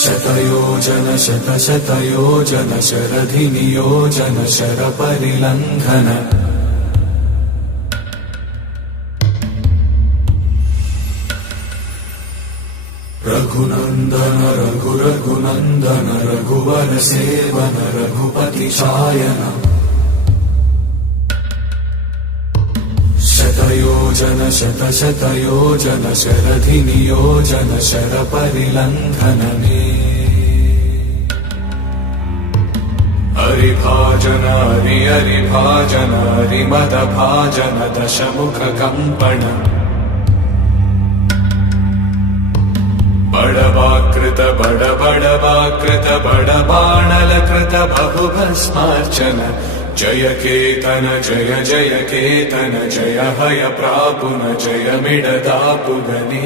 शतयोजन शतशतयोजन शरधिनियोजन शरपरिलङ्घन रघुनन्दन रघुरघुनन्दन रघुवर सेवन रघुपति चायन शतयोजन शतशतयोजन शरधिनियोजन शरपरिलङ्घन हरिभाजन हरिभाजन हरिमदभाजन दशमुखकम्पण बड़वाकृत बड़वाकृत बड़बाणलकृत बहुभस्मार्चन जय केतन जय केतन जय हय प्रापुन जय मिडदापुगनी।